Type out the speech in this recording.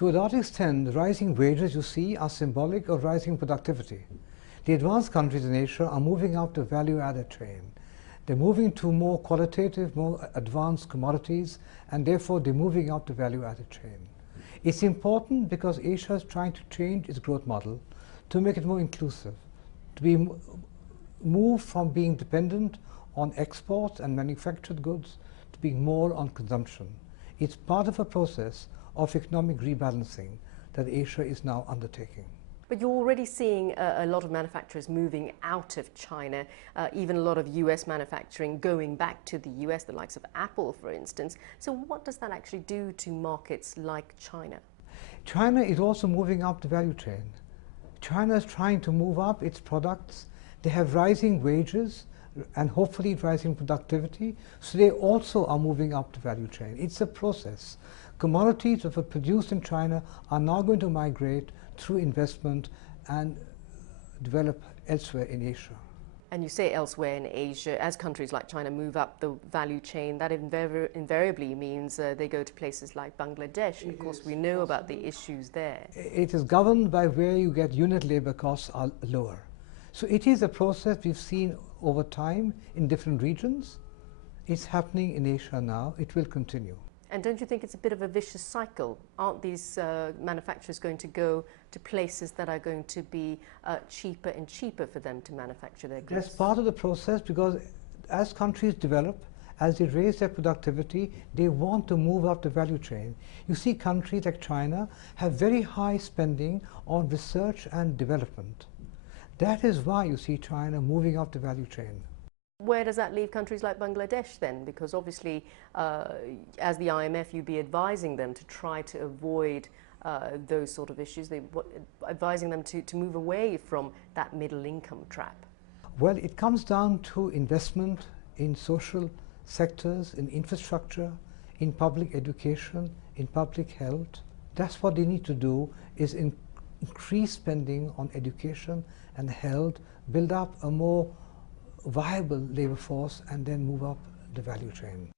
To a large extent, the rising wages you see are symbolic of rising productivity. The advanced countries in Asia are moving up the value-added chain. They're moving to more qualitative, more advanced commodities, and therefore they're moving up the value-added chain. It's important because Asia is trying to change its growth model to make it more inclusive, to be move from being dependent on exports and manufactured goods to being more on consumption. It's part of a process of economic rebalancing that Asia is now undertaking. But you're already seeing a lot of manufacturers moving out of China, even a lot of US manufacturing going back to the US, the likes of Apple, for instance. So what does that actually do to markets like China? China is also moving up the value chain. China is trying to move up its products. They have rising wages and hopefully rising productivity, so they also are moving up the value chain. It's a process. Commodities that were produced in China are now going to migrate through investment and develop elsewhere in Asia. And you say elsewhere in Asia, as countries like China move up the value chain, that invariably means they go to places like Bangladesh. And of course, we know about the issues there. It is governed by where you get unit labor costs are lower. So it is a process we've seen over time in different regions. It's happening in Asia now. It will continue. And don't you think it's a bit of a vicious cycle? Aren't these manufacturers going to go to places that are going to be cheaper and cheaper for them to manufacture their goods? That's part of the process, because as countries develop, as they raise their productivity, they want to move up the value chain. You see countries like China have very high spending on research and development. That is why you see China moving up the value chain. Where does that leave countries like Bangladesh then? Because obviously, as the IMF, you'd be advising them to try to avoid those sort of issues, advising them to move away from that middle income trap. Well, it comes down to investment in social sectors, in infrastructure, in public education, in public health. That's what they need to do, is increase spending on education and health, build up a more viable labor force, and then move up the value chain.